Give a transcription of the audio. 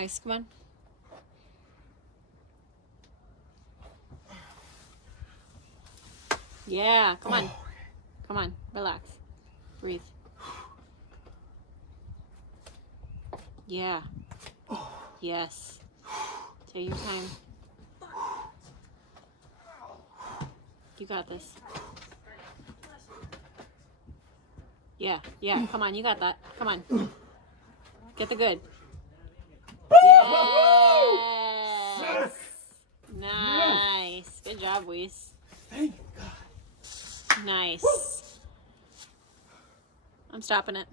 Nice. Come on. Yeah. Come on. Come on. Relax. Breathe. Yeah. Yes. Take your time. You got this. Yeah. Yeah. Come on. You got that. Come on. Get the good. Yes. Nice. Good job, Weiss. Thank God. Nice. I'm stopping it.